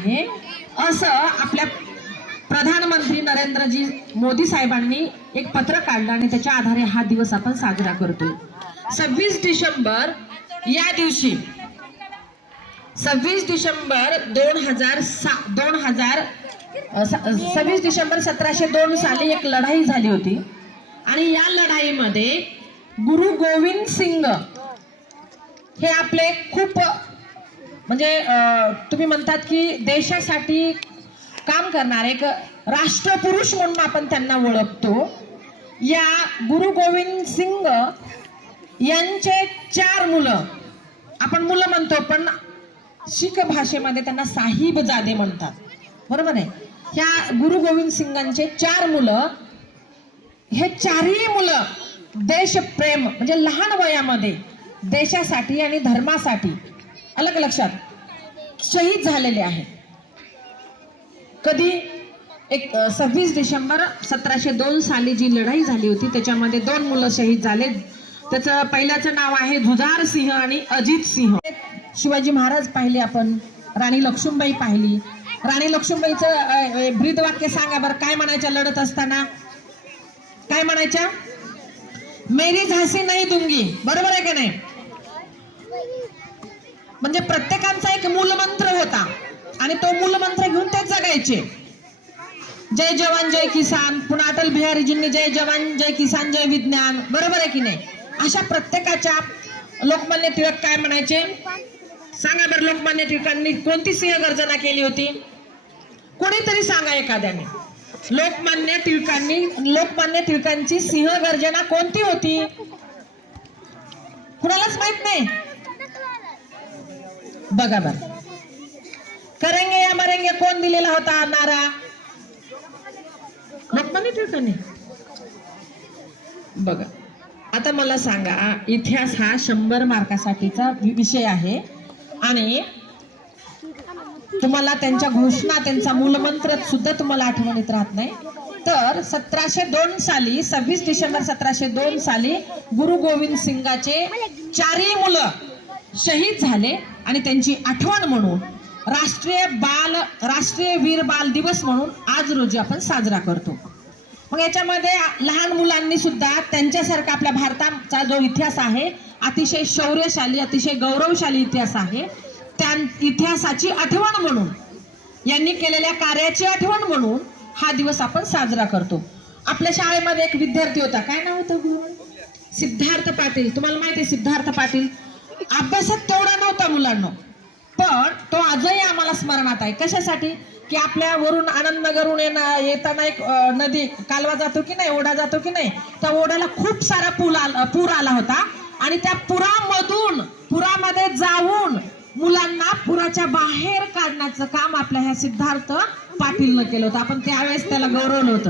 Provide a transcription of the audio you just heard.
आहे असं आपल्या प्रधानमंत्री नरेंद्रजी मोदी साहेबांनी एक पत्र काढलं आणि त्याच्या आधारे हा दिवस आपण साजरा करतोय। 26 डिसेंबर या दिवशी 26 डिसेंबर 1702 साली एक लढाई झाली होती आणि या लढाईमध्ये गुरु गोविंद सिंग हे आपले खूप म्हणजे तुम्ही म्हणतात की देशासाठी काम करणारे एक राष्ट्रपुरुष म्हणून आपण त्यांना ओळखतो। या गुरु गोविंद सिंग यांचे 4 मुलं, आपण मुलं म्हणतो पण शीख भाषेमध्ये त्यांना साहिबजादे म्हणतात, बरोबर आहे। ह्या गुरु गोविंद सिंगांचे 4 मुलं, हे 4ही मुलं देशप्रेम म्हणजे लहान वयामध्ये देशासाठी आणि धर्मासाठी अलग लक्षात शहीद झालेले आहेत। कधी 26 डिसेंबर 1702 साली जी लढाई झाली होती त्याच्यामध्ये 2 मुलं शहीद झाले। त्याचं पहिल्याचं नाव आहे जुझार सिंह आणि अजित सिंह। शिवाजी महाराज पाहिले, आपण राणी लक्ष्मीबाई पाहिली। राणी लक्ष्मीबाईचं ब्रीदवाक्य सांगा बरं, काय म्हणायच्या लढत असताना? काय म्हणायच्या? मेरी झांसी नाही दूंगी, बरोबर आहे का नाही? म्हणजे प्रत्येकाचा एक मूलमंत्र होता आणि तो मूलमंत्र घेऊन ते जगायचे। जय जवान जय किसान, पुन्हा अटल बिहारीजींनी जय जवान जय किसान जय विज्ञान, बरोबर आहे की नाही? अशा प्रत्येकाच्या लोकमान्य टिळक काय म्हणायचे सांगा बरं? लोकमान्य टिळकांनी कोणती सिंहगर्जना केली होती? कोणीतरी सांगा एखाद्याने। लोकमान्य टिळकांची सिंहगर्जना कोणती होती? कुणालाच माहित नाही? बघा बरं, करेंगे या मरेंगे कोण दिलेला होता नारा? लोकमान्य टिळकांनी। बघा आता मला सांगा, इतिहास हा 100 मार्कासाठीचा विषय आहे आणि तुम्हाला त्यांच्या घोषणा, त्यांचा मूलमंत्र सुद्धा तुम्हाला आठवणीत राहत नाही। तर 1702 साली 26 डिसेंबर 1702 साली गुरु गोविंद सिंगाचे 4ही मुलं शहीद झाले आणि त्यांची आठवण म्हणून राष्ट्रीय वीर बाल दिवस म्हणून आज रोजी आपण साजरा करतो। मग याच्यामध्ये लहान मुलांनी सुद्धा त्यांच्यासारखा आपल्या भारताचा जो इतिहास आहे अतिशय शौर्यशाली, अतिशय गौरवशाली इतिहास आहे, त्या इतिहासाची आठवण म्हणून, यांनी केलेल्या कार्याची आठवण म्हणून हा दिवस आपण साजरा करतो। आपल्या शाळेमध्ये एक विद्यार्थी होता, काय नाव होतं? सिद्धार्थ पाटील। तुम्हाला माहिती आहे सिद्धार्थ पाटील? अभ्यासात तेवढा नव्हता मुलांना, पण तो आजही आम्हाला स्मरणात आहे। कशासाठी? की आपल्या वरून आनंदनगरहून येताना एक नदी कालवा जातो की नाही, ओढा जातो की नाही, त्या ओढ्याला खूप सारा पूर आला होता आणि त्या पुरामध्ये जाऊन मुलांना पुराच्या बाहेर काढण्याचं काम आपल्या ह्या सिद्धार्थ पाटीलनं केलं होतं। आपण त्यावेळेस त्याला गौरवलं होतं।